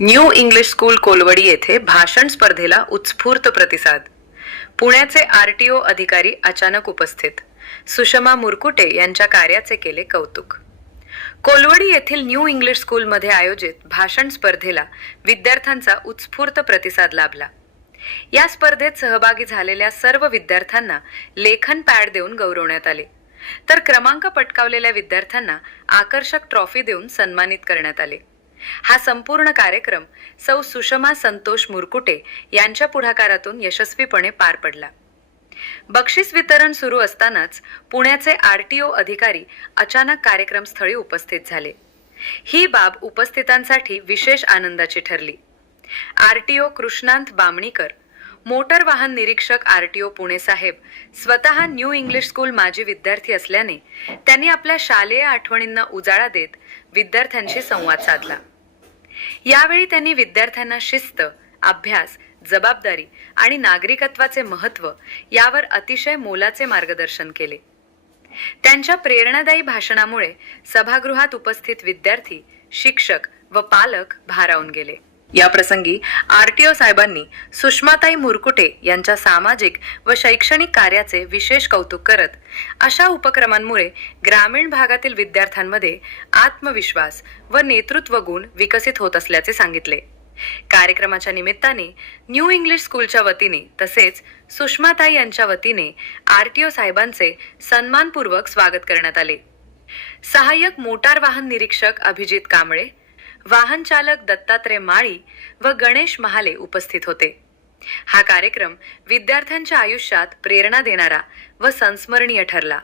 New English school कोलवडी येथे भाषण स्पर्धेला उत्स्फूर्त प्रतिसाद. पुण्याचे आरटीओ अधिकारी अचानक उपस्थित. सुषमा मुरकुटे यांच्या कार्याचे केले कौतुक. कोलवडी येथील न्यू इंग्लिश स्कूलमध्ये आयोजित भाषण स्पर्धेला विद्यार्थ्यांचा उत्स्फूर्त प्रतिसाद लाभला. या स्पर्धेत सहभागी झालेल्या सर्व विद्यार्थ्यांना लेखन पॅड देऊन गौरवण्यात आले. तर क्रमांक पटकावलेल्या विद्यार्थ्यांना आकर्षक ट्रॉफी देऊन सन्मानित करण्यात आले. हा संपूर्ण कार्यक्रम सौ सुषमा संतोष मुरकुटे यांच्या पुढाकारातून यशस्वीपणे पार पडला. बक्षीस वितरण सुरू असतानाच पुण्याचे आरटीओ अधिकारी अचानक कार्यक्रमस्थळी उपस्थित झाले. ही बाब उपस्थितांसाठी विशेष आनंदाची ठरली. आरटीओ कृष्णांत बामणीकर मोटर वाहन निरीक्षक आरटीओ पुणे साहेब स्वतः न्यू इंग्लिश स्कूल माजी विद्यार्थी असल्याने त्यांनी आपल्या शालेय आठवणींना उजाळा देत विद्यार्थ्यांशी संवाद साधला. यावेळी त्यांनी विद्यार्थ्यांना शिस्त अभ्यास जबाबदारी आणि नागरिकत्वाचे महत्त्व यावर अतिशय मोलाचे मार्गदर्शन केले. त्यांच्या प्रेरणादायी भाषणामुळे सभागृहात उपस्थित विद्यार्थी शिक्षक व पालक भारावून गेले. याप्रसंगी आरटीओ साहेबांनी सुषमाताई मुरकुटे यांच्या सामाजिक व शैक्षणिक कार्याचे विशेष कौतुक करत अशा उपक्रमांमुळे ग्रामीण भागातील विद्यार्थ्यांमध्ये आत्मविश्वास व नेतृत्व गुण विकसित होत असल्याचे सांगितले. कार्यक्रमाच्या निमित्ताने न्यू इंग्लिश स्कूलच्या वतीने तसेच सुषमाताई यांच्या वतीने आरटीओ साहेबांचे सन्मानपूर्वक स्वागत करण्यात आले. सहाय्यक मोटार वाहन निरीक्षक अभिजित कांबळे वाहन चालक दत्तात्रय माळी व गणेश महाले उपस्थित होते. हा कार्यक्रम विद्यार्थ्यांच्या आयुष्यात प्रेरणा देणारा व संस्मरणीय ठरला.